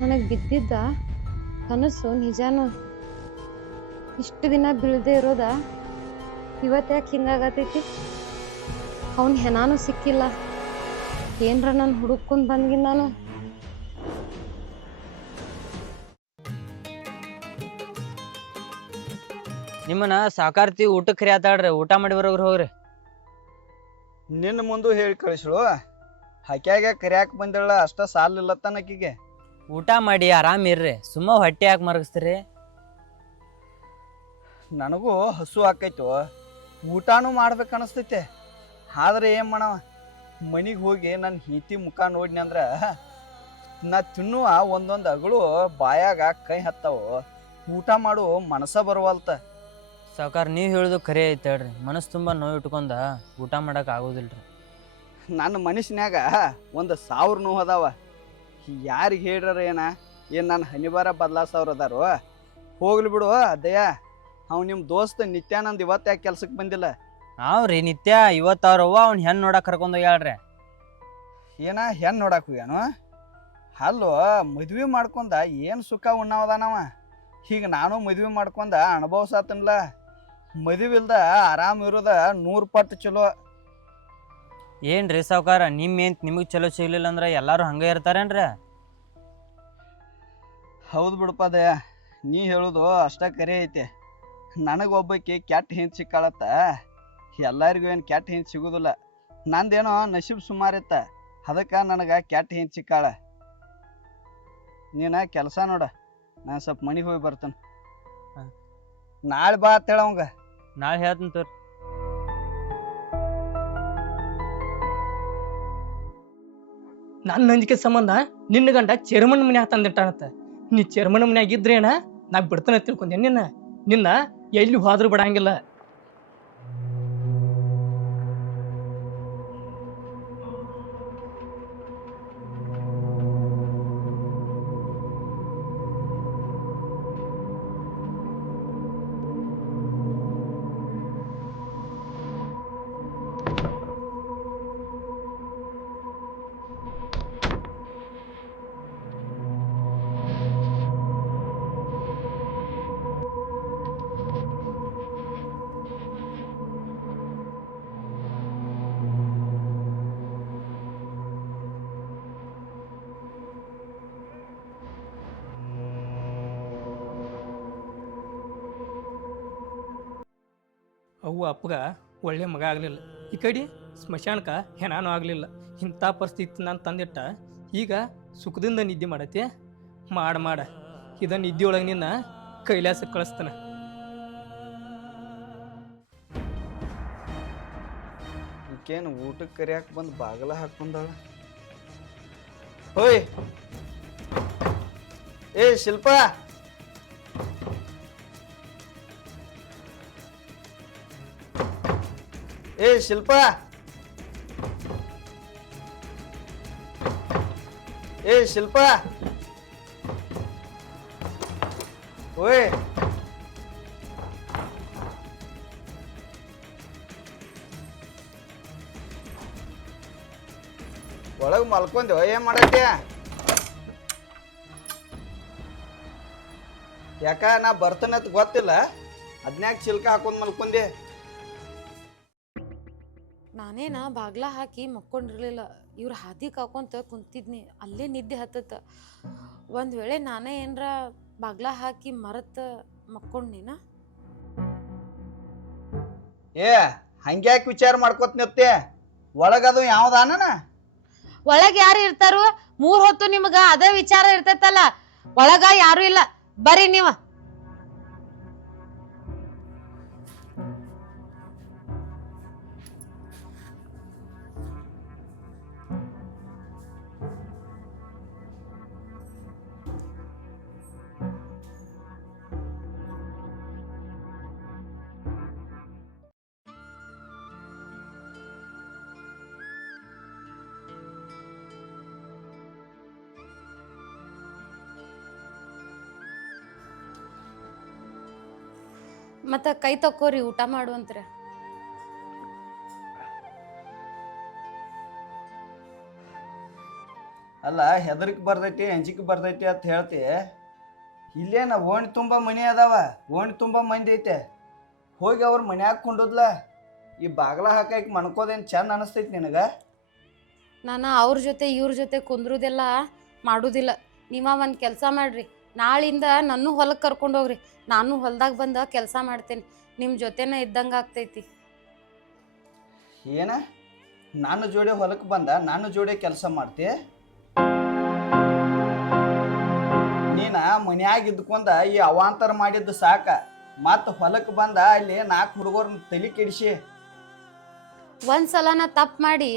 ನನಗೆ ಬಿದ್ದಿದ್ದ ಕನಸು ನಿಜಾನು ಇಷ್ಟು ದಿನ ಬೀಳದೆ ಇರೋದ ಇವತ್ತ್ಯಾಕೆ ಹಿಂಗಾಗತೈತಿ. ಅವನ್ ಹೆನಾನು ಸಿಕ್ಕಿಲ್ಲ, ಏನ್ರ ನಾನು ಹುಡುಕೊಂಡ್ ಬಂದ್ಗಿನ್ ನಾನು. ನಿಮ್ಮನ್ನ ಸಾಕಾರ್ತಿ ಊಟಕ್ಕೆ ಕರಿಯಾತಾಳ್ರಿ, ಊಟ ಮಾಡಿ ಬರೋಗ್ರಿ ಹೋಗ್ರಿ. ನಿನ್ನ ಮುಂದೆ ಹೇಳಿ ಕಳಿಸ್ಳು, ಹಕ್ಯಾಗ ಕರಿಯಾಕ ಬಂದಿಲ್ಲ ಅಷ್ಟ ಸಾಲಿಲ್ಲ ತನಕಿಗೆ. ಊಟ ಮಾಡಿ ಆರಾಮ್ ಇರ್ರಿ, ಸುಮ್ಮ ಹೊಟ್ಟೆ ಯಾಕೆ ಮರಗಿಸ್ತೀರಿ? ನನಗೂ ಹಸು ಆಕೈತು, ಊಟನೂ ಮಾಡ್ಬೇಕು ಅನಿಸ್ತೈತೆ. ಆದ್ರೆ ಏನು ಮಾಡವ, ಮನೆಗೆ ಹೋಗಿ ನನ್ನ ಹೆಂಡತಿ ಮುಖ ನೋಡಿನಿ ಅಂದ್ರೆ ನಾ ತಿನ್ನುವ ಒಂದೊಂದು ಅಗಳು ಬಾಯಾಗ ಕೈ ಹತ್ತಾವು, ಊಟ ಮಾಡು ಮನಸ್ಸ ಬರುವಲ್ತ. ಸಾವ್ಕಾರ ನೀವು ಹೇಳುದು ಖರೆ ಐತೆ ಹೇಳ್ರಿ, ಮನಸ್ಸು ತುಂಬ ನೋವು ಇಟ್ಕೊಂಡ ಊಟ ಮಾಡಕ್ಕೆ ಆಗೋದಿಲ್ರಿ. ನನ್ನ ಮನುಷ್ಯನ್ಯಾಗ 1,000 ನೋವು ಅದಾವ. ಯಾರಿಗೆ ಹೇಳ್ರ ಏನು ನನ್ನ ಹನಿಬಾರ ಬದಲಾಸವ್ರು ಅದಾರು. ಹೋಗ್ಲಿ ಬಿಡು ಅದ್ದಯ್ಯ, ಅವ್ ನಿಮ್ಮ ದೋಸ್ತ ನಿತ್ಯಾನಂದ್ ಇವತ್ತು ಯಾಕೆ ಕೆಲ್ಸಕ್ಕೆ ಬಂದಿಲ್ಲ? ಅವ್ರಿ ನಿತ್ಯ ಇವತ್ತು ಅವ್ರವ್ವ ಅವ್ನ ಹೆಣ್ಣು ನೋಡಕ್ಕೆ ಕರ್ಕೊಂಡು ಹೋಗ್ಯಾಳ್ರಿ. ಹೆಣ್ಣು ನೋಡಕ್ಕೆ ಹೋಗ್ಯಾನು? ಅಲ್ಲೋ, ಮದ್ವೆ ಮಾಡ್ಕೊಂಡ ಏನು ಸುಖ ಉಣ್ಣವದಾನವ. ಹೀಗೆ ನಾನು ಮದ್ವೆ ಮಾಡ್ಕೊಂಡ ಅನುಭವ್ಸಾತನ್ಲ. ಮದುವೆ ಇಲ್ದ ಆರಾಮ್ ಇರೋದ 100 ಪಟ್ಟು ಚಲೋ. ಏನ್ರಿ ಸಾವ್ಕಾರ, ನಿಮಗೆ ಚಲೋ ಸಿಗ್ಲಿಲ್ಲ ಅಂದ್ರೆ ಎಲ್ಲರೂ ಹಂಗೆ ಇರ್ತಾರೇನ್ರಿ? ಹೌದು ಬಿಡಪ್ಪ ದಯ, ನೀ ಹೇಳೋದು ಅಷ್ಟ ಕರೆ ಐತೆ. ನನಗೊಬ್ಬಕ್ಕೆ ಕೆಟ್ಟ ಹೆಂಚು ಸಿಕ್ಕಾಳತ್ತ, ಎಲ್ಲರಿಗೂ ಏನು ಕೆಟ್ಟ ಹೆಂಚು ಸಿಗೋದಿಲ್ಲ. ನಂದೇನೋ ನಸೀಬ್ ಸುಮಾರಿತ್ತ, ಅದಕ್ಕೆ ನನಗೆ ಕೆಟ್ಟ ಹೆಂಚು ಸಿಕ್ಕಾಳ. ನೀನು ಕೆಲಸ ನೋಡ, ನಾನು ಸ್ವಲ್ಪ ಮನೆಗೆ ಹೋಗಿ ಬರ್ತೇನೆ. ನಾಳೆ ಬಾ ಅಂತೇಳ ಅವಂಗ. ನಾಳೆ ಹೇಳ್ತೀನಿ ತೋರಿ. ನನ್ನ ನಂಜಿಕೆ ಸಂಬಂಧ ನಿನ್ನ ಗಂಡ ಚೇರ್ಮನ್ ಮನ್ಯಾಗ ತಂದಿಟ್ಟಾನತ್ತ. ನೀ ಚೇರ್ಮನ್ ಮನ್ಯಾಗ ಇದ್ರೇನ ನಾ ಬಿಡ್ತಾನೆ ತಿಳ್ಕೊಂಡೆ. ನಿನ್ನ ಎಲ್ಲಿ ಹೋದ್ರೂ ಬಿಡಂಗಿಲ್ಲ. ಅವ್ವ ಅಪ್ಪಗ ಒಳ್ಳೆ ಮಗ ಆಗಲಿಲ್ಲ, ಈ ಕಡೆ ಸ್ಮಶಾನಕ್ಕೆ ಹೆಣಾನು ಆಗಲಿಲ್ಲ. ಇಂಥ ಪರಿಸ್ಥಿತಿ ನಾನು ತಂದಿಟ್ಟ, ಈಗ ಸುಖದಿಂದ ನಿದ್ದೆ ಮಾಡತ್ತೆ. ಮಾಡ ಇದನ್ನ ನಿದ್ದೆಯೊಳಗೆ ನಿನ್ನ ಕೈಲಾಸಕ್ಕೆ ಕಳಿಸ್ತಾನೆ. ಈಕೇನು ಊಟಕ್ಕೆ ಕರಿಯಾಕ ಬಂದು ಬಾಗಲ ಹಾಕೊಂಡಾಳ? ಹೋಯ್ ಏ ಶಿಲ್ಪ, ಏ ಶಿಲ್ಪ, ಏ ಶಿಲ್ಪ, ಓಯ್ ಒಳಗೆ ಮಲ್ಕೊಂಡೆ ಏನ್ ಮಾಡತ್ತೆ? ಯಾಕ ನಾ ಬರ್ತನತ್ ಗೊತ್ತಿಲ್ಲ, ಅದ್ನ್ಯಾಕ ಚಿಲ್ಕ ಹಾಕೊಂಡ್ ಮಲ್ಕೊಂಡೆ? ನಾನೇನ ಬಾಗ್ಲ ಹಾಕಿ ಮಕ್ಕೊಂಡಿರ್ಲಿಲ್ಲ, ಇವ್ರ ಹಾದಿ ಕಾಕೊಂತ ಕುಂತಿದ್ನಿ, ಅಲ್ಲೇ ನಿದ್ದೆ ಹತ್ತತ್ತ. ಒಂದ್ ವೇಳೆ ನಾನೇ ಏನ್ರ ಬಾಗ್ಲ ಹಾಕಿ ಮರತ್ ಮಕ್ಕೊಂಡ್ನಿನ? ಏ ಹಂಗ್ಯಾಕೆ ವಿಚಾರ ಮಾಡ್ಕೋತ ನಿತ್ತೆ? ಒಳಗದು ಯಾವ್ದಾನ? ಒಳಗ ಯಾರು ಇರ್ತಾರು? 3 ಹೊತ್ತು ನಿಮ್ಗ ಅದೇ ವಿಚಾರ ಇರ್ತೈತಲ್ಲ, ಒಳಗ ಯಾರು ಇಲ್ಲ, ಬರ್ರಿ ನೀವ. ಮತ್ತು ಕೈ ತಕ್ಕೋರಿ ಊಟ ಮಾಡುವಂತ್ರೆ. ಅಲ್ಲ ಹೆದರಿಕೆ ಬರ್ತೈತಿ ಅಂಜಿಕೆ ಬರ್ತೈತಿ ಅಂತ ಹೇಳ್ತಿ. ಇಲ್ಲೇನ ಓಣಿ ತುಂಬ ಮನೆ ಅದಾವ, ಓಣಿ ತುಂಬ ಮಂದಿ ಐತೆ. ಹೋಗಿ ಅವ್ರ ಮನ್ಯಾಗ ಕೊಂಡೋದ್ಲ. ಈ ಬಾಗ್ಲ ಹಾಕಿ ಮಣ್ಕೋದೇನು ಚಂದ ಅನಿಸ್ತೈತಿ ನಿನಗೆ? ನಾನು ಅವ್ರ ಜೊತೆ ಇವ್ರ ಜೊತೆ ಕುಂದ್ರುದೆಲ್ಲ ಮಾಡೋದಿಲ್ಲ. ನೀವ ಒಂದು ಕೆಲಸ ಮಾಡ್ರಿ, ನಾಳಿಂದ ನನ್ನ ಹೊಲಕ್ಕೆ ಕರ್ಕೊಂಡು ಹೋಗ್ರಿ. ನಾನು ಹೊಲ್ದಾಗ ಬಂದ ಕೆಲಸ ಮಾಡ್ತೇನೆ, ನಿಮ್ಮ ಜೊತೆನೇ ಇದ್ದಂಗೆ ಆಗ್ತೈತಿ. ಏನ ನನ್ನ ಜೋಡಿ ಹೊಲಕ್ಕೆ ಬಂದ ನನ್ನ ಜೋಡಿ ಕೆಲಸ ಮಾಡ್ತಿ? ನೀನ ಮನ್ಯಾಗ ಇದ್ಕೊಂಡ ಈ ಅವಾಂತರ ಮಾಡಿದ್ದು ಸಾಕ. ಮತ್ತು ಹೊಲಕ್ಕೆ ಬಂದ ಅಲ್ಲಿ 4 ಹುಡುಗರನ್ನ ತಲೆ ಕೆಡಿಸಿ. ಒಂದ್ಸಲ ನಾ ತಪ್ಪು ಮಾಡಿ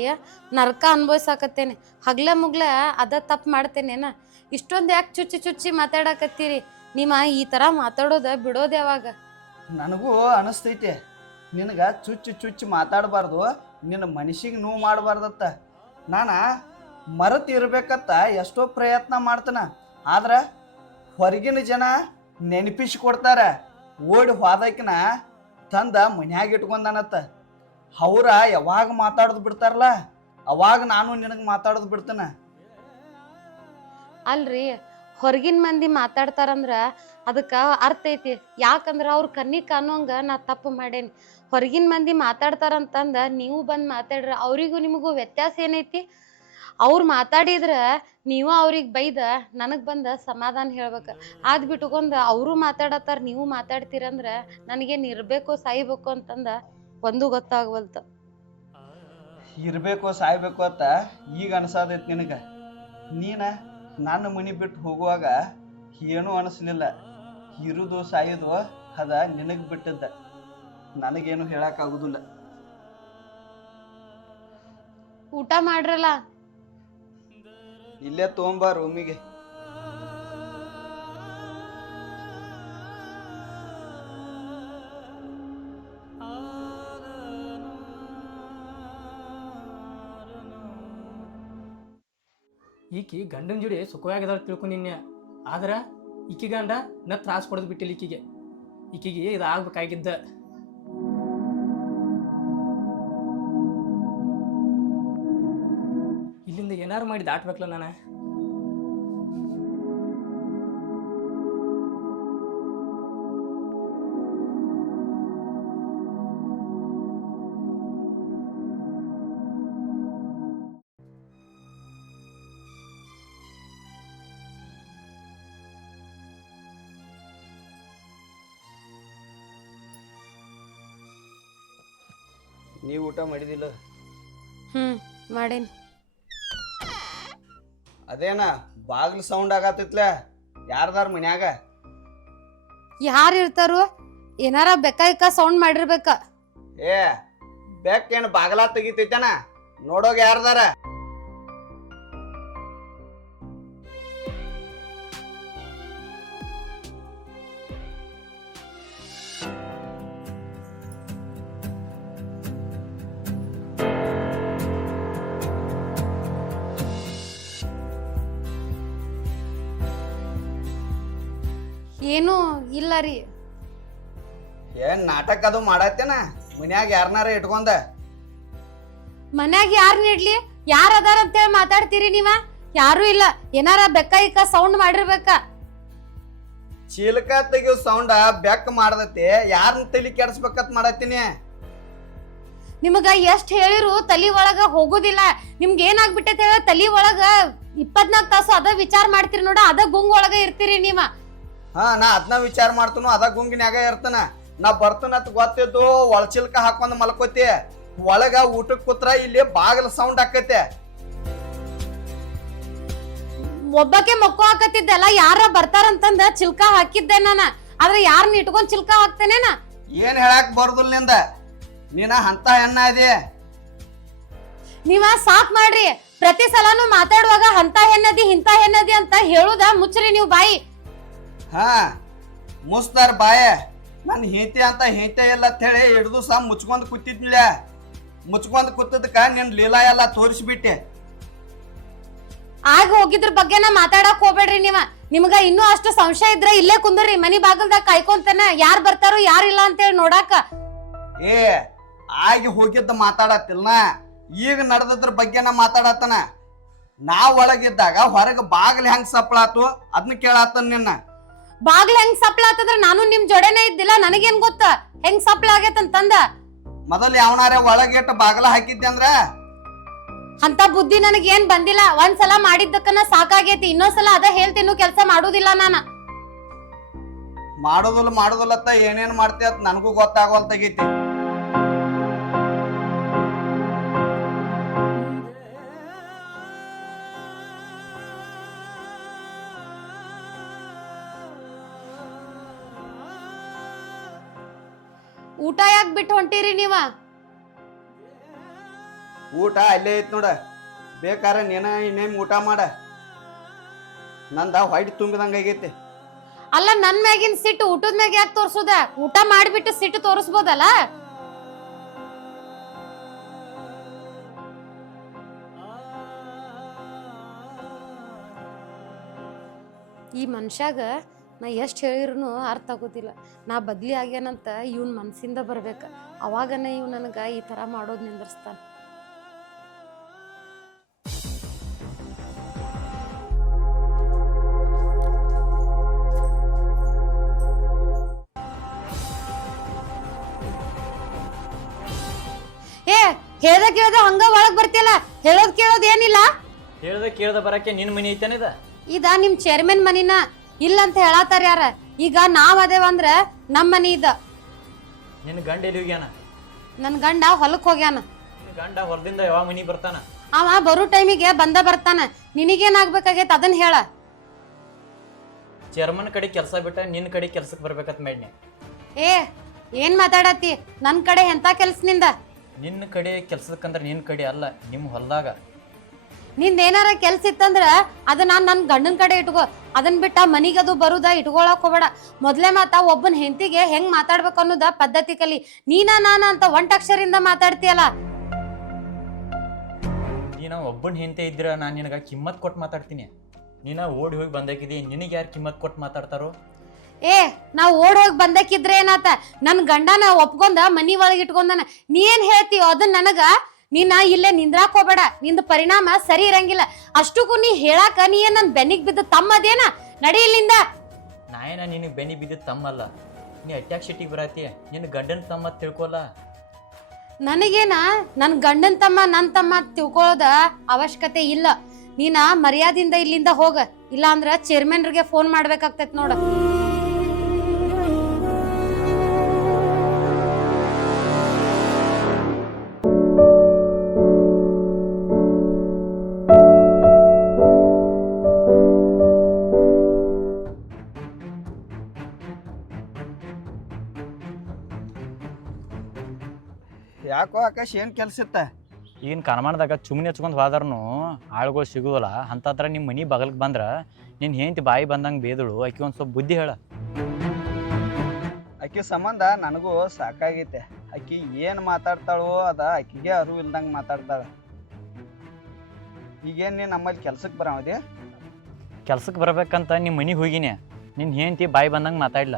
ನರಕ ಅನ್ಭವಿಸಾಕತ್ತೇನೆ. ಹಗ್ಲೆ ಮುಗ್ಲೆ ಅದ ತಪ್ಪು ಮಾಡ್ತೇನೇನ? ಇಷ್ಟೊಂದು ಯಾಕೆ ಚುಚ್ಚಿ ಚುಚ್ಚಿ ಮಾತಾಡಕತ್ತೀರಿ? ನಿಮ್ಮ ಈ ಥರ ಮಾತಾಡೋದ ಬಿಡೋದು ಯಾವಾಗ? ನನಗೂ ಅನಿಸ್ತೈತೆ ನಿನಗೆ ಚುಚ್ಚಿ ಚುಚ್ಚಿ ಮಾತಾಡಬಾರ್ದು, ನಿನ್ನ ಮನಸ್ಸಿಗೆ ನೋವು ಮಾಡಬಾರ್ದತ್ತ. ನಾನು ಮರೆತು ಇರ್ಬೇಕತ್ತ ಎಷ್ಟೋ ಪ್ರಯತ್ನ ಮಾಡ್ತಾನ. ಆದ್ರೆ ಹೊರಗಿನ ಜನ ನೆನಪಿಸ್ಕೊಡ್ತಾರೆ. ಓಡಿ ಹೋದಕಿನ ತಂದ ಮನ್ಯಾಗ ಇಟ್ಕೊಂಡನತ್ತ. ಅವ್ರ ಯಾವಾಗ ಮಾತಾಡೋದು ಬಿಡ್ತಾರಲ್ಲ ಅವಾಗ ನಾನು ನಿನಗೆ ಮಾತಾಡೋದು ಬಿಡ್ತಾನ. ಅಲ್ರಿ, ಹೊರಗಿನ ಮಂದಿ ಮಾತಾಡ್ತಾರಂದ್ರ ಅದಕ್ಕೆ ಅರ್ಥ ಐತಿ. ಯಾಕಂದ್ರೆ ಅವ್ರ ಕಣ್ಣಿಗೆ ಕಾಣುವಂಗ ನಾ ತಪ್ಪು ಮಾಡೇನಿ. ಹೊರಗಿನ ಮಂದಿ ಮಾತಾಡ್ತಾರಂತಂದ ನೀವು ಬಂದು ಮಾತಾಡ್ರಿ, ಅವರಿಗೂ ನಿಮಗೂ ವ್ಯತ್ಯಾಸ ಏನೈತಿ? ಅವ್ರು ಮಾತಾಡಿದ್ರೆ ನೀವು ಅವ್ರಿಗೆ ಬೈದ ನನಗೆ ಬಂದ ಸಮಾಧಾನ ಹೇಳ್ಬೇಕು. ಅದು ಬಿಟ್ಕೊಂಡು ಅವರು ಮಾತಾಡತ್ತಾರ ನೀವು ಮಾತಾಡ್ತೀರಂದ್ರೆ ನನಗೇನು ಇರಬೇಕು ಸಾಯ್ಬೇಕು ಅಂತಂದ ಒಂದು ಗೊತ್ತಾಗವಲ್ತು. ಇರಬೇಕು ಸಾಯ್ಬೇಕು ಅಂತ ಈಗ ಅನ್ಸಾದೈತಿ ನಿನಗೆ. ನೀನ ನನ್ನ ಮನೆ ಬಿಟ್ಟು ಹೋಗುವಾಗ ಏನೂ ಅನಿಸ್ಲಿಲ್ಲ. ಇರುದು ಸಾಯೋದು ಅದ ನಿನಗೆ ಬಿಟ್ಟದ್ದ, ನನಗೇನು ಹೇಳಕ್ಕಾಗುದಿಲ್ಲ. ಊಟ ಮಾಡ್ರಲ್ಲ. ಇಲ್ಲೇ ತೊಗೊಂಬಾ ರೂಮಿಗೆ. ಈಕಿ ಗಂಡನ ಜೋಡಿ ಸುಖವಾಗಿದ್ದಾಳೆ ತಿಳ್ಕೊಂಡಿನ್ಯ. ಆದ್ರೆ ಈಕಿ ಗಂಡ ತ್ರಾಸ ಕೊಡೋದು ಬಿಟ್ಟಿಲ್ಲ ಈಕಿಗೆ. ಈಕಿಗೆ ಇದಾಗಬೇಕಾಗಿದ್ದ. ಇಲ್ಲಿಂದ ಏನಾರು ಮಾಡಿ ದಾಟ್ಬೇಕಲ್ಲ ನಾನು. ನೀವು ಊಟ ಮಾಡಿದಿಲ್ಲ? ಮಾಡೇನಿ. ಅದೇನ ಬಾಗ್ಲು ಸೌಂಡ್ ಆಗತ್ತಿತ್ಲ, ಯಾರ್ದಾರ ಮನ್ಯಾಗ? ಯಾರು ಇರ್ತಾರು? ಏನಾರ ಬೆಕ್ಕ ಸೌಂಡ್ ಮಾಡಿರ್ಬೇಕ. ಏ ಬೆಕ್ಕೇನು ಬಾಗಲ ತೆಗಿತೈತನ? ನೋಡೋಗ ಯಾರ್ದಾರ? ಏನೂ ಇಲ್ಲ ರೀ. ಏನ್ ನಾಟಕ ಅದು ಮಾಡತ್ತೇನ? ಮನ್ಯಾಗ ಯಾರನಾರ ಇಟ್ಕೊಂಡ? ಮನ್ಯಾಗ ಯಾರನ್ನ ಇಡ್ಲಿ? ಯಾರು ಅದಾರ ಅಂತೇಳಿ ಮಾತಾಡ್ತೀರಿ ನೀವ? ಯಾರು ಇಲ್ಲ. ಏನಾರ ಬೆಕ್ಕ ಸೌಂಡ್ ಮಾಡಿರ್ಬೇಕ. ಚೀಲಕ ತೆಗಿಯೋ ಸೌಂಡ ಬೆಕ್ಕ ಮಾಡದತಿ. ಯಾರನ್ನ ತಲಿ ಕೆಡಿಸ್ಬೇಕತ್ ಮಾಡತ್ತೀನಿ. ನಿಮಗ ಎಷ್ಟ್ ಹೇಳಿರು ತಲಿ ಒಳಗ ಹೋಗುದಿಲ್ಲ. ನಿಮ್ಗೆ ಏನಾಗ್ಬಿಟ್ಟೈತೆ ಹೇಳ, ತಲಿ ಒಳಗ 24 ತಾಸು ಅದ ವಿಚಾರ ಮಾಡ್ತೀರಿ ನೋಡ, ಅದ ಗುಂಗ್ ಒಳಗ ಇರ್ತೀರಿ ನೀವ. ನಾ ಅದನ್ನ ವಿಚಾರ ಮಾಡ್ತನು, ಅದ ಗುಂಗಿನ್ಯಾಗ ಇರ್ತಾನ. ನಾ ಬರ್ತನತ್ ಗೊತ್ತಿದ್ದು ಒಳಚಿಲ್ಕ ಹಾಕೊಂಡ್ ಮಲ್ಕೋತಿ. ಒಳಗ ಊಟಕ್ ಕೂತ್ರ ಇಲ್ಲಿ ಬಾಗಲ ಸೌಂಡ್ ಆಕೈತೆ. ಒಬ್ಬಕ್ಕೆ ಮಕ್ಕೋ ಹಾಕತ್ತಿದ್ದೆಲ್ಲ ಯಾರ ಬರ್ತಾರಂತಂದ ಚಿಲ್ಕ ಹಾಕಿದ್ದೆ ನಾನ. ಆದ್ರೆ ಯಾರನ್ನ ಇಟ್ಕೊಂಡ್ ಚಿಲ್ಕ ಹಾಕ್ತೇನೇನ? ಏನ್ ಹೇಳಕ್ ಬರುದಿಲ್ಲ ನಿಂದ. ನೀನ ಅಂತ ಹೆಣ್ಣ ಇದೆ. ನೀವ ಸಾಕ್ ಮಾಡ್ರಿ. ಪ್ರತಿ ಸಲನು ಮಾತಾಡುವಾಗ ಅಂತ ಹೆಣ್ಣದಿ ಇಂತ ಹೆಣ್ಣದಿ ಅಂತ ಹೇಳುದ ಮುಚ್ಚ್ರಿ ನೀವು ಬಾಯಿ. ಮುಸ್ತಾರ ಬಾಯ. ನನ್ ಹೇತಿ ಅಂತ ಹೇತೆ ಇಲ್ಲ ಅಂತ ಹೇಳಿ ಹಿಡ್ದು ಸಹ ಮುಚ್ಕೊಂಡ್ ಕೂತಿದ್ನಿಲ್ಲ. ಮುಚ್ಕೊಂಡ್ ಕೂತದಕ್ಕ ನಿನ್ ಲೀಲಾ ಎಲ್ಲ ತೋರಿಸ್ಬಿಟ್ಟೆ. ಆಗ ಹೋಗಿದ್ರ ಬಗ್ಗೆನ ಮಾತಾಡಕ್ ಹೋಗ್ಬೇಡ್ರಿ ನೀವ. ನಿಮ್ಗ ಇನ್ನೂ ಅಷ್ಟು ಸಂಶಯ ಇದ್ರೆ ಇಲ್ಲೇ ಕುಂದ್ರಿ ಮನಿ ಬಾಗಲ್ದಾಗ ಕಾಯ್ಕೊಂತಾನ ಯಾರ್ ಬರ್ತಾರೋ ಯಾರಿಲ್ಲ ಅಂತೇಳಿ ನೋಡಾಕ. ಏ ಆಗಿ ಹೋಗಿದ್ದ ಮಾತಾಡತ್ತಿಲ್ನ, ಈಗ ನಡೆದದ್ರ ಬಗ್ಗೆನ ಮಾತಾಡತ್ತನ. ನಾ ಒಳಗಿದ್ದಾಗ ಹೊರಗೆ ಬಾಗಿಲು ಹೆಂಗ್ ಸಪ್ಳಾತು ಅದನ್ನ ಕೇಳಾತನ ನಿನ್ನ. ಬಾಗ್ಲ ಹೆಂಗ್ ಸಪ್ಲ ಆತಂದ್ರ ನಾನು ನಿಮ್ ಜೋಡೆನೇ ಇದ್ದಿಲ್ಲ, ನನಗೇನ್ ಗೊತ್ತ ಹೆಂಗ್ ಸಪ್ಲ ಆಗೇತಂತಂದ. ಮೊದಲ್ ಯಾವನಾರೇ ಒಳಗಿಟ್ಟು ಬಾಗಲ ಹಾಕಿದ್ದೆ ಅಂದ್ರ ಅಂತ ಬುದ್ಧಿ ನನಗ್ ಏನ್ ಬಂದಿಲ್ಲ. ಒಂದ್ಸಲ ಮಾಡಿದ್ದಕ್ಕನ ಸಾಕಾಗೈತಿ, ಇನ್ನೊಂದ್ಸಲ ಅದ ಹೇಳ್ತೀನಿ ಕೆಲ್ಸ ಮಾಡುದಿಲ್ಲ ನಾನ. ಮಾಡುದಿಲ್ಲತ್ತ ಏನೇನ್ ಮಾಡ್ತೀಯ ಅಂತ ನನಗೂ ಗೊತ್ತಾಗೋಲ್ತಾಗೈತಿ. ಊಟ ಯಾಕೆ ಬಿಟ್ಟು ಹೊಂಟಿರಿ ನೀವ? ಊಟ ಅಲ್ಲೇ ಐತ್ ನೋಡ, ಬೇಕಾರೆ ನೀನ ಇನ್ನೇಮ್ ಊಟ ಮಾಡ. ನಂದ ಹೊಯ್ಟ್ ತುಂಬಿದಂಗ ಆಗೈತಿ. ಅಲ್ಲ ನನ್ ಮ್ಯಾಗಿನ್ ಸಿಟ್ಟು ಊಟದ ಮ್ಯಾಗ ಯಾಕೆ ತೋರ್ಸುದ? ಊಟ ಮಾಡ್ಬಿಟ್ಟು ಸಿಟ್ಟು ತೋರಿಸ್ಬೋದಲ್ಲ. ಈ ಮನುಷ್ಯಾಗ ನಾ ಎಷ್ಟು ಹೇಳಿದ್ರು ಅರ್ಥ ಆಗೋದಿಲ್ಲ. ನಾ ಬದ್ಲಿ ಆಗ್ಯಾನಂತ ಇವ್ನ ಮನ್ಸಿಂದ ಬರ್ಬೇಕ, ಅವಾಗನ ಇವ್ ನನಗ ಈ ತರ ಮಾಡೋದ್ ನಿಂದ್ರಸ್ತಾನ. ಏ ಹೇಳ್ದ ಕೇಳ್ದ ಹಂಗ ಒಳಗ್ ಬರ್ತಿಯಲ್ಲ, ಹೇಳೋದ್ ಕೇಳೋದ್ ಏನಿಲ್ಲ. ಕೇಳ್ದ ಬರಕ್ಕೆ ನಿನ್ ಮನಿ ಐತೇನಿದ? ಇದ ನಿಮ್ ಚೇರ್ಮನ್ ಮನಿನ ಇಲ್ಲ ಅಂತ ಹೇಳತ್ತಾರ ಯಾರ. ಈಗ ನಾವ್ ಅದೇವಂದ್ರ ನಮ್ ಮನಿ ಇದ. ನಿನ್ ಗಂಡ ಎಲ್ಲಿ ಹೋಗ್ಯಾನ? ನನ್ ಗಂಡ ಹೊಲಕ್ ಹೋಗ್ಯಾನ. ಗಂಡ ಹೊಲದಿಂದ ಯಾವ ಮನಿ ಬರ್ತಾನ? ಅವ ಬರೋ ಟೈಮಿಗೆ ಬಂದ ಬರ್ತಾನ. ನಿನಗೇನ್ ಆಗ್ಬೇಕಾಗೈತ ಅದನ್ನ ಹೇಳ. ಚೇರ್ಮನ್ ಕಡೆ ಕೆಲಸ ಬಿಟ್ಟ ನಿನ್ ಕಡೆ ಕೆಲ್ಸಕ್ಕೆ ಬರ್ಬೇಕತ್ ಮೇಡ್ನಿ. ಏ ಏನ್ ಮಾತಾಡತಿ? ನನ್ ಕಡೆ ಎಂತ ಕೆಲ್ಸನಿಂದ? ನಿನ್ನ ಕಡೆ ಕೆಲ್ಸಕ್ಕಂದ್ರ ನಿನ್ ಕಡೆ ಅಲ್ಲ, ನಿಮ್ ಹೊಲದಾಗ. ನಿಂದ ಏನಾರ ಕೆಲ್ಸ ಇತ್ತಂದ್ರ ಅದ ನನ್ ಗಂಡನ್ ಕಡೆ ಇಟ್ಕೋ. ಅದನ್ ಬಿಟ್ಟ ಮನಿಗದು ಬರುದ ಇಟ್ಕೊಳಕ್ ಹೋಗ್ಬೇಡ. ಮೊದ್ಲೇ ಒಬ್ಬನ ಹೆಂಡತಿಗೆ ಹೆಂಗ್ ಮಾತಾಡ್ಬೇಕು ಅನ್ನೋದ ಪದ್ಧತಿ ಕಲಿ. ನೀನ ನಾನ ಅಂತ ಒಂಟಕ್ಷರಿಂದ ಮಾತಾಡ್ತೀಯಲ್ಲ. ನೀನ ಒಬ್ಬನ ಹೆಂಡತಿ ಇದ್ರ ನಾನ್ ನಿನಗ ಕಿಮ್ಮತ್ ಕೊಟ್ಟು ಮಾತಾಡ್ತೀನಿ. ನೀನ ಓಡಿ ಹೋಗಿ ಬಂದಾಕಿದಿ, ನಿನಗೆ ಯಾರು ಕಿಮ್ಮತ್ ಕೊಟ್ಟು ಮಾತಾಡ್ತಾರೋ? ಏ ನಾವ್ ಓಡ್ ಹೋಗಿ ಬಂದಕ್ಕಿದ್ರೆ ಏನಾತ? ನನ್ ಗಂಡನ ಒಪ್ಕೊಂಡ ಮನಿ ಒಳಗೆ ಇಟ್ಕೊಂಡನ. ನೀ ಏನ್ ಹೇಳ್ತೀಯೋ ಅದನ್ನ ನನಗ. ನೀನ ಇಲ್ಲೇ ನಿಂದ್ರಾಕ್ ಹೋಗ್ಬೇಡ, ನಿಂದ ಪರಿಣಾಮ ಸರಿ ಇರಂಗಿಲ್ಲ. ಅಷ್ಟಕ್ಕೂ ನೀ ಹೇಳಾಕ ನೀ ಏನ್ ನನ್ ಬೆನ್ನಿಗ್ ಬಿದ್ದ ತಮ್ಮದೇನ? ನಡಿ ಇಲ್ಲಿಂದ. ನಾಯನ ನಿನಗೆ ಬೆನ್ನಿ ಬಿದ್ದ ತಮ್ಮಲ್ಲ, ನೀ ಅಟ್ಯಾಕ್ ಸಿಟಿಗೆ ಬರತ್ತೀಯ. ನಿನ್ನ ಗಂಡನ ತಮ್ಮ ತಿಳ್ಕೊಲ್ಲ. ನನಗೇನ ನನ್ ಗಂಡನ್ ತಮ್ಮ ನನ್ ತಮ್ಮ ತಿಳ್ಕೊಳ್ಳೋದ ಅವಶ್ಯಕತೆ ಇಲ್ಲ. ನೀನ ಮರ್ಯಾದಿಂದ ಇಲ್ಲಿಂದ ಹೋಗ, ಇಲ್ಲ ಅಂದ್ರ ಚೇರ್ಮನ್ರಿಗೆ ಫೋನ್ ಮಾಡ್ಬೇಕಾಗ್ತೈತ್ ನೋಡ. ಯಾಕೋ ಆಕಾಶ್ ಏನ್ ಕೆಲ್ಸ ಇತ್ತ? ಈಗಿನ ಕನಮಾನದಾಗ ಚುಮ್ನಿ ಹಚ್ಕೊಂಡು ಹೋದ್ರೂ ಆಳುಗಳು ಸಿಗೋಲ್ಲ. ಅಂತತ್ರ ನಿಮ್ಮ ಮನೆ ಬಗಲ್ಗೆ ಬಂದ್ರೆ ನಿನ್ನ ಹೆಂಡತಿ ಬಾಯಿ ಬಂದಂಗೆ ಬೇದಳು. ಆಕಿ ಒಂದು ಸ್ವಲ್ಪ ಬುದ್ಧಿ ಹೇಳ. ಆಕಿ ಸಂಬಂಧ ನನಗೂ ಸಾಕಾಗೈತೆ. ಆಕಿ ಏನು ಮಾತಾಡ್ತಾಳೋ ಅದ ಆಕಿಗೆ ಅರಿವು ಇಲ್ದಂಗೆ ಮಾತಾಡ್ತಾಳ. ಈಗೇನು ನೀನು ನಮ್ಮಲ್ಲಿ ಕೆಲ್ಸಕ್ಕೆ ಬರೋದೇ? ಕೆಲ್ಸಕ್ಕೆ ಬರ್ಬೇಕಂತ ನಿಮ್ಮ ಮನೆಗೆ ಹೋಗಿನಿ. ನಿನ್ನ ಹೆಂಡತಿ ಬಾಯಿ ಬಂದಂಗೆ ಮಾತಾಡ್ಲ.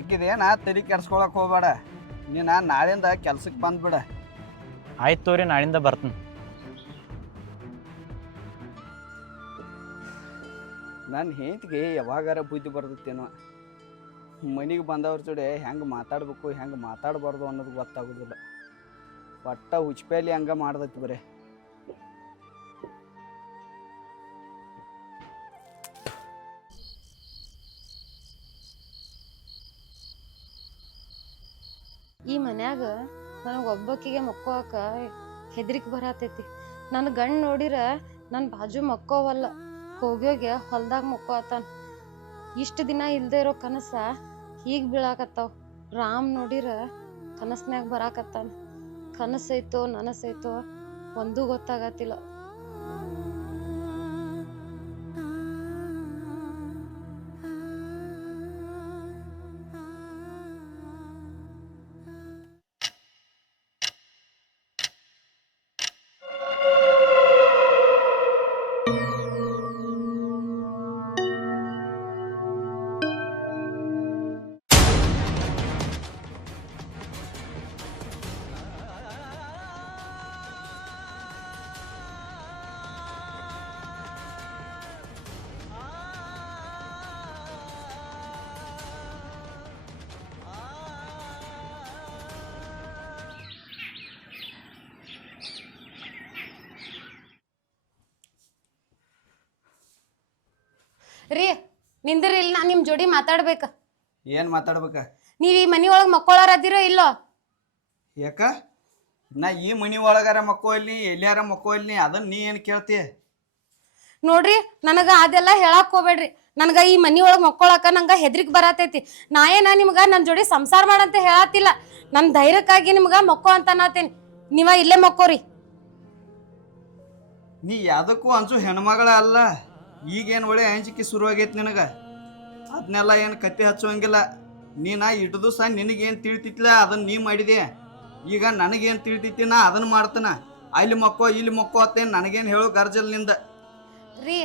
ಆಕಿದೇನ ತಲೆ ಕೆಡ್ಸ್ಕೊಳಕ್ಕೆ ಹೋಗ್ಬೇಡ. ನೀನು ನಾಳಿಂದ ಕೆಲ್ಸಕ್ಕೆ ಬಂದ್ಬಿಡ. ಆಯ್ತು ತೋರಿ, ನಾಳಿಂದ ಬರ್ತೀನಿ. ನನ್ನ ಹೆಂಡತಿಗೆ ಯಾವಾಗಾರ ಬುದ್ಧಿ ಬರ್ತೈತೇನೋ. ಮನೆಗೆ ಬಂದವ್ರ ಜೋಡಿ ಹೆಂಗೆ ಮಾತಾಡ್ಬೇಕು ಹೆಂಗೆ ಮಾತಾಡಬಾರ್ದು ಅನ್ನೋದು ಗೊತ್ತಾಗೋದಿಲ್ಲ. ಒಟ್ಟ ಹುಚ್ಚಪೇಲಿ ಹಂಗೆ ಮಾಡ್ದೈತಿ ಬರೀ. ಈ ಮನ್ಯಾಗ ನನಗೆ ಒಬ್ಬಕ್ಕಿಗೆ ಮಕ್ಕೋಕ ಹೆದರಿಕೆ ಬರತೈತಿ. ನನ್ನ ಗಂಡ ನೋಡಿರ ನನ್ನ ಬಾಜು ಮಕ್ಕೋವಲ್ಲ, ಹೋಗ್ಯೋಗೆ ಹೊಲ್ದಾಗ ಮಕ್ಕೋತಾನ. ಇಷ್ಟು ದಿನ ಇಲ್ದೇ ಇರೋ ಕನಸ ಈಗ ಬೀಳಾಕತ್ತಾವ. ರಾಮ್ ನೋಡಿರ ಕನಸ್ನ್ಯಾಗ ಬರಾಕತ್ತಾನ. ಕನಸೈತೋ ನನಸೈತೋ ಒಂದೂ ಗೊತ್ತಾಗತ್ತಿಲ್ಲ. ರೀ ನಿಂದ್ರಿ ಇಲ್ಲಿ ನಾ ನಿಮ್ ಜೋಡಿ ಮಾತಾಡ್ಬೇಕ. ಏನು ಮಾತಾಡ್ಬೇಕ? ನೀವ್ ಈ ಮನಿ ಒಳಗ್ ಮಕ್ಕೊಳಾರದಿರೋ ಇಲ್ಲೋ? ಯಾಕ ನಾ ಈ ಮನಿ ಒಳಗಾರ ಮಕ್ಕೋಲ್ಲಿ ಎಲ್ಲಿಯಾರ ಮಕ್ಕೋಲ್ಲಿ ಅದನ್ನ ನೀ ಏನು ಕೇಳ್ತಿ? ನೋಡ್ರಿ ನನಗ ಅದೆಲ್ಲ ಹೇಳಾಕ್ ಹೋಗ್ಬೇಡ್ರಿ. ನನಗ ಈ ಮನಿ ಒಳಗ್ ಮಕ್ಕೊಳಕ ನಂಗ ಹೆದ್ರಿಕ್ ಬರತೈತಿ. ನಾ ಏನ ನಿಮ್ಗ ನನ್ ಜೋಡಿ ಸಂಸಾರ ಮಾಡಂತ ಹೇಳತ್ತಿಲ್ಲ. ನನ್ ಧೈರ್ಯಕ್ಕಾಗಿ ನಿಮ್ಗ ಮಕ್ಕೋ ಅಂತ ಅನ್ನತೇನಿ. ನೀವ ಇಲ್ಲೇ ಮಕ್ಕೋರಿ. ನೀ ಯಾವ್ದಕ್ಕೂ ಅಂಜು ಹೆಣ್ಮಗಳ ಅಲ್ಲ. ಈಗೇನು ಒಳ್ಳೆ ಅಂಜಿಕೆ ಶುರುವಾಗೈತಿ ನಿನಗ. ಅದನ್ನೆಲ್ಲ ಏನು ಕತ್ತಿ ಹಚ್ಚುವಂಗಿಲ್ಲ. ನೀನ ಇಟ್ಟು ದಿವಸ ನಿನಗೇನು ತಿಳಿತಿತ್ಲ ಅದನ್ನ ನೀ ಮಾಡಿದೆ. ಈಗ ನನಗೇನು ತಿಳಿತೈತಿ ನಾ ಅದನ್ನ ಮಾಡ್ತಾನ. ಅಲ್ಲಿ ಮಕ್ಕೋ ಇಲ್ಲಿ ಮಕ್ಕೋ ಅತ್ತೇನು ನನಗೇನು ಹೇಳೋ ಗರ್ಜಲ್ ನಿಂದ. ರೀ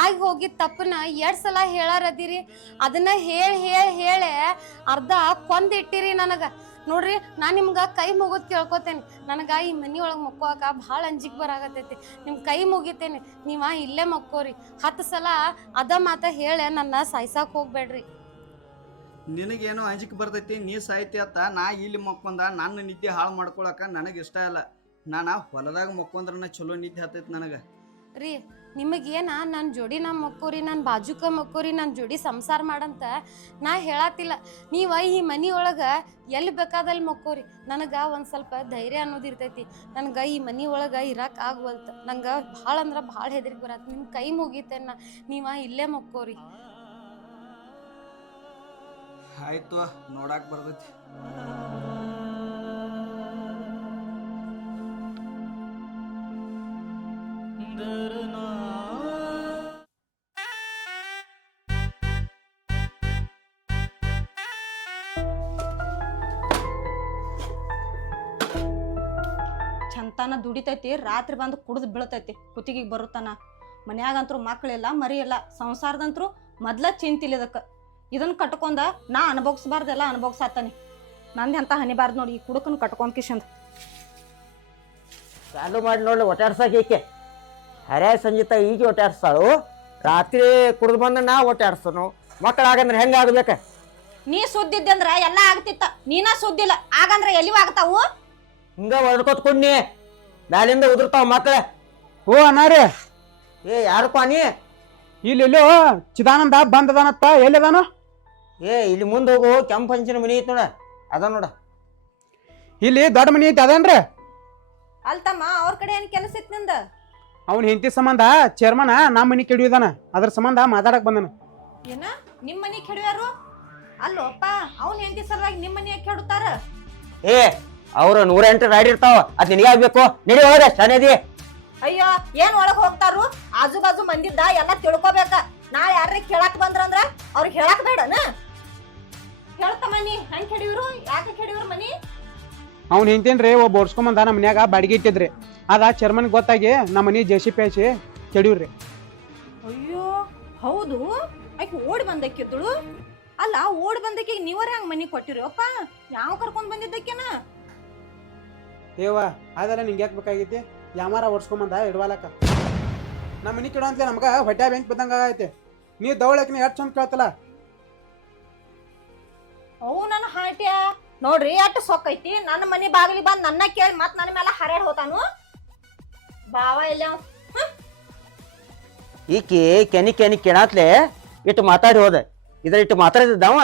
ಆಗಿ ಹೋಗಿದ್ ತಪ್ಪನ ಎರಡ್ ಸಲ ಹೇಳಾರದಿರಿ. ಅದನ್ನ ಹೇಳಿ ಅರ್ಧ ಕೊಂದಿಟ್ಟಿರಿ ನನಗ. ನೋಡ್ರಿ ನಾ ನಿಮ್ಗ ಕೈ ಮುಗಿದ್ ಕೇಳ್ಕೊತೇನಿ. ನನಗ ಈ ಮನಿ ಒಳಗ್ ಮಕ್ಕೋಕ ಭಾಳ ಅಂಜಿಕ್ ಬರಾಕತೈತಿ. ನಿಮ್ ಕೈ ಮುಗಿತೇನಿ, ನೀವ ಇಲ್ಲೇ ಮಕ್ಕೋರಿ. 10 ಸಲ ಅದ ಮಾತ ಹೇಳಿ ನನ್ನ ಸಾಯ್ಸಾಕ್ ಹೋಗ್ಬೇಡ್ರಿ. ನಿನಗೇನು ಅಂಜಿಕೆ ಬರ್ತೈತಿ, ನೀ ಸಾಯ್ತಿ ಅತ್ತ. ನಾ ಇಲ್ಲಿ ಮಕ್ಕೊಂದ ನನ್ನ ನಿದ್ದೆ ಹಾಳು ಮಾಡ್ಕೊಳಕ ನನಗೆ ಇಷ್ಟ ಇಲ್ಲ. ನಾನು ಹೊಲದಾಗ ಮಕ್ಕೊಂದ್ರನ ಚಲೋ ನಿದ್ದೆ ಹತ್ತೈತಿ ನನಗೆ. ರೀ ನಿಮಗೇನ ನನ್ನ ಜೋಡಿ ನಾ ಮಕ್ಕೋರಿ, ನನ್ನ ಬಾಜುಕ ಮಕ್ಕೋರಿ, ನನ್ನ ಜೋಡಿ ಸಂಸಾರ ಮಾಡಂತ ನಾ ಹೇಳತ್ತಿಲ್ಲ. ನೀವ ಈ ಮನಿ ಒಳಗ ಎಲ್ಲಿ ಬೇಕಾದಲ್ಲಿ ಮಕ್ಕೋರಿ. ನನಗೆ ಒಂದು ಸ್ವಲ್ಪ ಧೈರ್ಯ ಅನ್ನೋದು ಇರ್ತೈತಿ. ನನಗೆ ಈ ಮನಿ ಒಳಗೆ ಇರಕ್ಕೆ ಆಗ್ವಲ್ತು. ನಂಗೆ ಭಾಳ ಅಂದ್ರೆ ಭಾಳ ಹೆದರಿಕೆ ಬರತ್ತೆ. ನಿಮ್ಮ ಕೈ ಮುಗಿತೇನ, ನೀವ ಇಲ್ಲೇ ಮಕ್ಕೋರಿ. ಆಯ್ತು, ನೋಡಾಕ್ ಬರ್ತೈತಿ. ಚಂತಾನ ದುಡಿತೈತಿ, ರಾತ್ರಿ ಬಂದು ಕುಡಿದು ಬೀಳ್ತೈತಿ, ಕುತ್ತಿಗೆಗೆ ಬರುತ್ತಾನ. ಮನ್ಯಾಗಂತರೂ ಮಕ್ಕಳಿಲ್ಲ ಮರಿ ಇಲ್ಲ, ಸಂಸಾರದಂತರೂ ಮೊದ್ಲ ಚಿಂತಿಲ್ಲ. ಇದನ್ನ ಕಟ್ಕೊಂಡ ನಾ ಅನುಭವಿಸ್ಬಾರ್ದೆಲ್ಲ ಅನುಭವಿಸಾತಾನೆ. ನಂದು ಅಂತ ಹನಿಬಾರ್ದು ನೋಡಿ ಈ ಕುಡುಕನ್ ಕಟ್ಕೊಂಡ್ ಕಿಶಂದ. ಚಾಲು ಮಾಡಿ ನೋಡ್ಲಿ ಒಟ್ಟಾಡ್ಸಕ್ಕೆ. ಹರ್ಯಾ ಸಂಜಿತ ಈಗ ಒಟ್ಟಾಡ್ಸ್ತಾಳು, ರಾತ್ರಿ ಕುಡಿದು ಬಂದ ನಾ ಒಟ್ಟಾಡ್ಸನು. ಮಕ್ಕಳಾಗಂದ್ರೆ ಹೆಂಗಾಗ್ಬೇಕ? ನೀ ಸುದ್ದಿದ್ದೆ ಅಂದ್ರ ಎಲ್ಲಾ ಆಗ್ತಿತ್ತ, ನೀನ ಸುದ್ದಿಲ್ಲ ಆಗಂದ್ರ ಎಲ್ಲಿವ ಆಗ್ತಾವು? ಹಿಂಗ ಹೊಡ್ಕೊತ್ಕೊಂಡಿ ಮ್ಯಾಲಿಂದ ಉದುರ್ತಾವ ಮಕ್ಕಳ. ಓ ಅನಾರೇ, ಏ ಯಾರಪ್ಪ ನೀ? ಇಲ್ಲೆಲ್ಲೋ ಚಿದಾನಂದ ಬಂದದಾನತ್ತ, ಎಲ್ಲಿದಾನು? ಇಲ್ಲಿ ಮುಂದೆ ಹೋಗು, ಕೆಂಪು ಹಂಚಿನ ಮನಿ ಐತಿ ನೋಡ, ಅದ ನೋಡ. ಇಲ್ಲಿ ದೊಡ್ಡ ಮನಿ ಐತಿ ಅದೇನ್ರಿ? ಅಲ್ತಮ್ಮ, ಅವ್ರ ಕಡೆ ಏನ್ ಕೆಲಸ ಇತ್ತು ನಿಂದ? ಅವ್ನ ಹೆಂಡತಿ ಸಂಬಂಧ ಚೇರ್ಮನ್ ನಮ್ಮ ಮನಿ ಕೆಡಿದಾನ, ಅದ್ರ ಸಂಬಂಧ ಮಾತಾಡಕ್ ಬಂದನ. ಏನ ನಿಮ್ ಮನಿ ಕೆಡುವಾರು? ಅಲ್ಲೋಪ್ಪ, ಅವ್ನ ಹೆಂಡತಿ ಸಲುವಾಗಿ ನಿಮ್ ಮನಿ ಕೆಡುತ್ತಾರ? ಅವ್ರು 108 ರಾಡಿ ಇರ್ತಾವ, ಅದ್ ನಿನಗೆ ಆಗ್ಬೇಕು. ನಡಿ ಒಳಗ ಶಾನೇದಿ. ಅಯ್ಯೋ, ಏನ್ ಒಳಗ್ ಹೋಗ್ತಾರು? ಆಜು ಬಾಜು ಮಂದಿದ್ದ ಎಲ್ಲ ತಿಳ್ಕೊಬೇಕ. ನಾಳೆ ಯಾರ ಕೇಳಾಕ್ ಬಂದ್ರಂದ್ರ ಅವ್ರಿಗೆ ಹೇಳಾಕ್ ಬೇಡನ? ಹೇಳ್ತ ಮನಿ ಹೆಂಗ್ ಕೆಡಿವ್ರು, ಯಾಕೆ ಕೆಡಿವ್ರು ಮನಿ? ಅವ್ನ ಹೆಂಡತಿನ್ರಿ ಒಬ್ಬ ಓಡ್ಸ್ಕೊಂಬಂದ ನಮ್ಮ ಮನ್ಯಾಗ ಬಾಡಿಗೆ ಇಟ್ಟಿದ್ರಿ. ಅದ ಚೇರ್ಮನ್ ಗೊತ್ತಾಗಿ ನಮ್ಮ ಮನಿ JCP ಹಚ್ಚಿ ಕೆಡಿವ್ರಿ. ಅಯ್ಯೋ ಹೌದು, ಆಕೆ ಓಡಿ ಬಂದಕ್ಕಿದ್ದಳು. ಅಲ್ಲ, ಓಡಿ ಬಂದಕ್ಕೆ ನೀವರೇ ಹಂಗ ಮನಿ ಕೊಟ್ಟಿರೋಪ್ಪ? ಯಾವ ಕರ್ಕೊಂಡ್ ಬಂದಿದ್ದಕ್ಕೆನ? ಏವ ಅದೆಲ್ಲ ನಿಂಗೆ ಯಾಕೆ ಬೇಕಾಗೈತಿ? ಯಾಮಾರ ಓಡ್ಸ್ಕೊಂಬಂದ ಇಡ್ವಾಲಕ್ಕ. ನಮ್ಮ ಮನಿ ಕೆಡೋ ಅಂತಲೇ ನಮ್ಗೆ ಹೊಟ್ಟೆ ಬೆಂಕಿ ಬಿದ್ದಂಗ ಆಗೈತಿ. ನೀ ದವಳಕ್ನ ಎಷ್ಟು ಚಂದ ಕೇಳ್ತಲ್ಲ. ಅವು ನನ್ನ ಹಾಟ್ಯ ನೋಡ್ರಿ, ಅಟ್ಟು ಸೊಕ್ಕೈತಿ. ನನ್ನ ಮನಿ ಬಾಗಿಲಿ ಬಂದ್ ನನ್ನ ಕೇಳಿ ಮತ್ ನನ್ನ ಮೇಲೆ ಹರಡ್ ಹೋತಾನು. ಬಾವ ಇಲ್ಲ ಈಕಿ ಕೆನಿ ಕೇಳಾತ್ಲೆ ಇಟ್ಟು ಮಾತಾಡಿ ಹೋದ. ಇದ್ರ ಇಟ್ಟು ಮಾತಾಡಿದ್ದಾವ.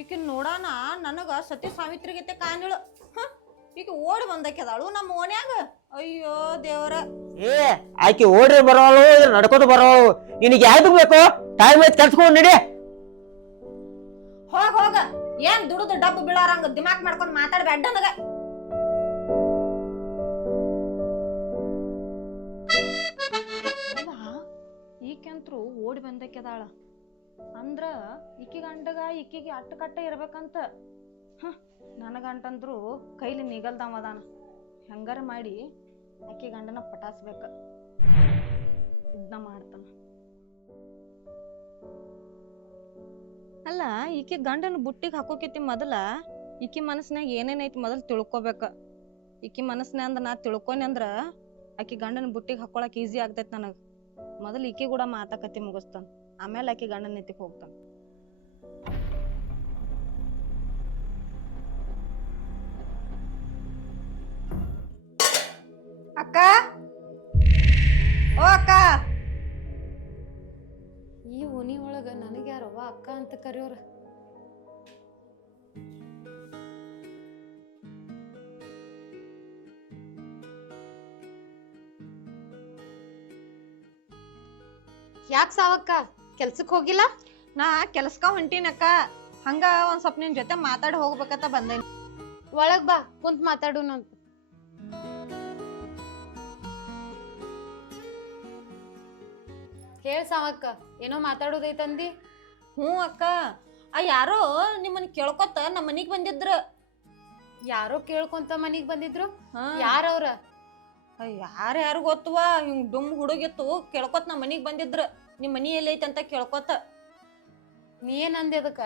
ಈಕಿ ನೋಡಾನ ನನಗ ಸತಿ ಸಾವಿತ್ರಿ ಗತೆ ಕಾಣಿಳು. ಈಕಿ ಓಡಿ ಬಂದಕ್ಕೆದಾಳು ನಮ್ಮ ಓನ್ಯಾಗ. ಅಯ್ಯೋ ದೇವ್ರ. ಆಕಿ ಓಡ್ರಿ ಬರೋಳು, ನಡ್ಕೋತ ಬರೋಳು. ನಿನಗೆ ಯಾವ್ದು ಬೇಕು? ಟೈಮ್ ಐತ್ ಕಲ್ಸ್ಕೊಂಡ್ ನಡಿ. ಹೋಗ ಹೋಗ, ಏನ್ ದುಡುದು ಡಬ್ಬು ಬೀಳಾರಂಗ ದಿಮಾಕ್ ಮಾಡ್ಕೊಂಡ್ ಮಾತಾಡ್ಬೇಡ ನನಗ. ಈಕೆಂತ್ರು ಓಡಿ ಬಂದಕ್ಕೆದಾಳ ಅಂದ್ರ ಈಕಿ ಗಂಡಗ ಈಕಿಗೆ ಅಟ್ಟ ಕಟ್ಟ ಇರ್ಬೇಕಂತ. ನನ್ನ ಗಂಟಂದ್ರು ಕೈಲಿ ನಿಗಲ್ದವದಾನ. ಹೆಂಗಾರ ಮಾಡಿ ಆಕಿ ಗಂಡನ ಪಟಾಸ್ಬೇಕ. ಇದನ್ನ ಮಾಡ್ತಾನ. ಅಲ್ಲ, ಈಕಿ ಗಂಡನ ಬುಟ್ಟಿಗೆ ಹಾಕೋಕೈತಿ ಮೊದಲ ಈಕಿ ಮನಸ್ನಾಗ ಏನೇನೈತಿ ಮೊದಲು ತಿಳ್ಕೊಬೇಕ. ಈಕಿ ಮನಸ್ನ್ಯಾಗ ಅಂದ್ರ ನಾ ತಿಳ್ಕೊನಿ ಅಂದ್ರ ಆಕಿ ಗಂಡನ ಬುಟ್ಟಿಗೆ ಹಾಕೊಳಕ್ ಈಸಿ ಆಗ್ತೈತಿ ನನಗ. ಮೊದಲು ಈಕಿ ಕೂಡ ಮಾತಾಕತಿ ಮುಗಿಸ್ತಾನ, ಆಮೇಲೆ ಆಕಿ ಗಂಡನ ನೆತ್ತಿಗೆ ಹೋಗ್ತಾನ. ಅಕ್ಕ, ಓ ಅಕ್ಕ. ಈ ಕರಿಯೋರು. ಯಾಕೆ ಸಾವಕ್ಕ ಕೆಲ್ಸಕ್ ಹೋಗಿಲ್ಲ? ನಾ ಕೆಲ್ಸಕ್ಕ ಹೊಂಟಿನಕ್ಕ, ಹಂಗ ಒಂದ್ ಸ್ವಲ್ಪ ನಿನ್ ಜೊತೆ ಮಾತಾಡಿ ಹೋಗ್ಬೇಕಂತ ಬಂದೇನಿ. ಒಳಗ್ ಬಾ, ಕುಂತ್ ಮಾತಾಡೋಣ ಅಂತ. ಹೇಳ್ ಸಾವಕ್ಕ, ಏನೋ ಮಾತಾಡೋದೈತಂದಿ? ಹ್ಞೂ ಅಕ್ಕ, ಯಾರೋ ನಿಮ್ಮನ್ ಕೇಳ್ಕೊತ ನಮ್ಮ ಮನಿಗ್ ಬಂದಿದ್ರ. ಯಾರೋ ಕೇಳ್ಕೊಂತ ಮನಿಗ್ ಬಂದಿದ್ರು? ಹಾ. ಯಾರವ್ರ? ಯಾರು ಗೊತ್ತವ, ಹಿಂಗ್ ಡುಮ್ ಹುಡುಗಿತ್ತು ಕೇಳ್ಕೊತ ನಮ್ಮ ಮನಿಗ್ ಬಂದಿದ್ರ. ನಿಮ್ ಮನಿ ಎಲ್ಲೈತಿ ಅಂತ ಕೇಳ್ಕೊತ. ನೀ ಏನ್ ಅಂದೆ ಅದಕ್ಕ?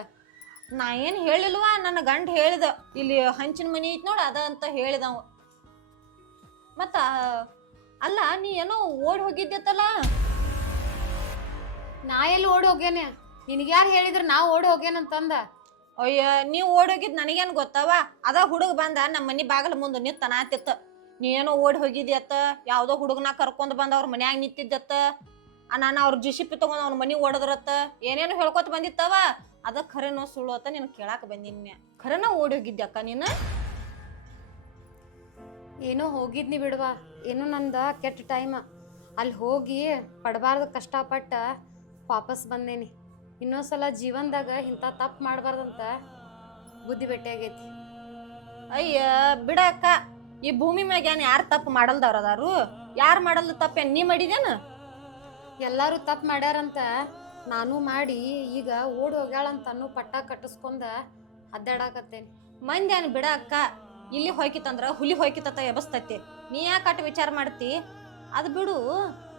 ನಾ ಏನ್ ಹೇಳಿಲ್ವಾ, ನನ್ನ ಗಂಡ ಹೇಳಿದ, ಇಲ್ಲಿ ಹಂಚಿನ ಮನಿ ಐತಿ ನೋಡ ಅದ ಅಂತ ಹೇಳಿದವ. ಮತ್ತ ಅಲ್ಲ, ನೀ ಏನೋ ಓಡ್ ಹೋಗಿದ್ದೆತ್ತಲ್ಲ? ನಾ ಎಲ್ಲಿ ಓಡಿ ಹೋಗ್ಯಾನೆ? ನಿನಗ್ಯಾರು ಹೇಳಿದ್ರ ನಾ ಓಡಿ ಹೋಗ್ಯಾನಂತಂದ? ಅಯ್ಯ, ನೀವ್ ಓಡ್ ಹೋಗಿದ್ ನನಗೇನ್ ಗೊತ್ತವ? ಅದ ಹುಡುಗ ಬಂದ ನಮ್ಮ ಮನಿ ಬಾಗಲ ಮುಂದೆ ನಿತ್ತನಾತಿತ್ತ. ನೀ ಏನೋ ಓಡಿ ಹೋಗಿದ್ಯತ್ತ, ಯಾವ್ದೋ ಹುಡುಗನ ಕರ್ಕೊಂಡ್ ಬಂದ ಅವ್ರ ಮನ್ಯಾಗ ನಿಂತಿದ್ದತ್ತ. ನಾನು ಅವ್ರ ಜಿಸಿಪಿ ತಗೊಂಡ್ ಅವ್ನ ಮನಿ ಓಡದ್ರತ್ತ, ಏನೇನು ಹೇಳ್ಕೊತ ಬಂದಿತ್ತವ. ಅದ ಖರೇನೋ ಸುಳ್ಳು ಅತ್ತ ನಿನ್ ಕೇಳಾಕ ಬಂದಿನ್ಯ. ಖರೇನ ಓಡಿ ಹೋಗಿದ್ಯಕ್ಕ ನೀನು? ಏನೋ ಹೋಗಿದ್ನಿ ಬಿಡ್ವಾ, ಏನೋ ನಂದ ಕೆಟ್ಟ ಟೈಮ್. ಅಲ್ಲಿ ಹೋಗಿ ಪಡಬಾರ್ದ ಕಷ್ಟಪಟ್ಟ ವಾಪಸ್ ಬಂದೇನಿ. ಇನ್ನೊಂದ್ಸಲ ಜೀವನದಾಗ ಇಂಥ ತಪ್ಪು ಮಾಡಬಾರ್ದಂತ ಬುದ್ಧಿ ಭೇಟಿಯಾಗೈತಿ. ಅಯ್ಯ ಬಿಡಕ್ಕ, ಈ ಭೂಮಿ ಮ್ಯಾಗ ಏನ್ ಯಾರು ತಪ್ಪು ಮಾಡಲ್ದವ್ರ ಅದಾರು? ಯಾರು ಮಾಡಲ್ದ ತಪ್ಪೇನ್ ನೀ ಮಾಡಿದೇನ? ಎಲ್ಲಾರು ತಪ್ಪು ಮಾಡ್ಯಾರಂತ ನಾನು ಮಾಡಿ ಈಗ ಓಡಿ ಹೋಗ್ಯಾಳಂತ ಅನ್ನೋ ಪಟ್ಟ ಕಟ್ಟಿಸ್ಕೊಂಡ ಅಡ್ಡಾಡಕತ್ತೇನಿ. ಮಂದಿ ಏನ್ ಬಿಡ ಅಕ್ಕ, ಇಲ್ಲಿ ಹೋಯ್ಕಿತ್ತಂದ್ರ ಹುಲಿ ಹೋಯ್ಕಿತ್ತ ಎಬಸ್ತೈತಿ. ನೀ ಯಾಕೆ ಅಟ್ ವಿಚಾರ ಮಾಡ್ತಿ? ಅದು ಬಿಡು,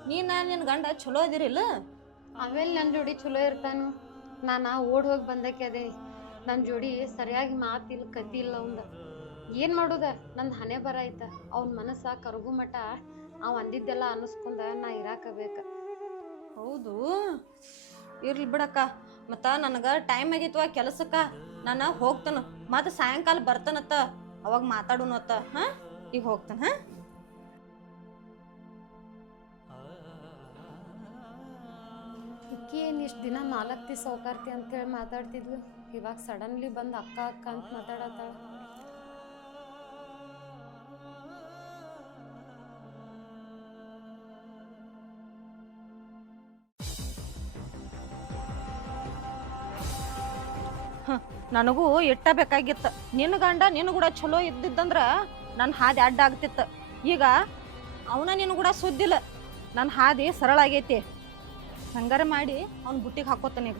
ನಿನ್ ಗಂಡ ಚಲೋ ಅದಿರಿಲ್ಲ? ಆಮೇಲೆ ನನ್ನ ಜೋಡಿ ಚಲೋ ಇರ್ತಾನು. ನಾನು ಓಡಿ ಹೋಗಿ ಬಂದಕ್ಕೆ ಅದೇ ನನ್ನ ಜೋಡಿ ಸರಿಯಾಗಿ ಮಾತಿಲ್ಲ, ಕತಿ ಇಲ್ಲ ಅವಂದ. ಏನು ಮಾಡೋದ? ನಂದು ಹಣೆ ಬರ ಆಯ್ತ. ಅವನ ಮನಸ್ಸ ಕರಗು ಮಟ ಅವ್ ಅಂದಿದ್ದೆಲ್ಲ ಅನ್ನಿಸ್ಕೊಂಡ ನಾ ಇರಾಕಬೇಕ. ಹೌದು, ಇರ್ಲಿ ಬಿಡಕ್ಕ. ಮತ್ತ ನನಗ ಟೈಮ್ ಆಗಿತ್ವ ಕೆಲಸಕ್ಕ, ನಾನು ಹೋಗ್ತಾನ. ಮತ್ತೆ ಸಾಯಂಕಾಲ ಬರ್ತಾನತ್ತ, ಅವಾಗ ಮಾತಾಡೋಣತ್ತ. ಹಾ, ಈಗ ಹೋಗ್ತಾನ. ಹಾ, ಇಕ್ಕಿ ಏನು ಇಷ್ಟು ದಿನ 4 ದಿವಸ ಸೌಕಾರ್ತಿ ಅಂತೇಳಿ ಮಾತಾಡ್ತಿದ್ಲು, ಇವಾಗ ಸಡನ್ಲಿ ಬಂದು ಅಕ್ಕ ಅಕ್ಕ ಅಂತ ಮಾತಾಡತ್ತಾಳ. ನನಗೂ ಇಟ್ಟ ಬೇಕಾಗಿತ್ತು. ನಿನ್ನ ಗಂಡ ನಿನ್ನ ಕೂಡ ಚಲೋ ಇದ್ದಿದ್ದಂದ್ರ ನನ್ನ ಹಾದಿ ಅಡ್ಡ ಆಗ್ತಿತ್ತು. ಈಗ ಅವನ ನಿನ್ನ ಕೂಡ ಸುದ್ದಿಲ್ಲ, ನನ್ನ ಹಾದಿ ಸರಳ ಆಗೈತಿ. ಹಂಗಾರ ಮಾಡಿ ಅವ್ನ ಬುಟ್ಟಿಗೆ ಹಾಕೋತಾನೆ ಈಗ.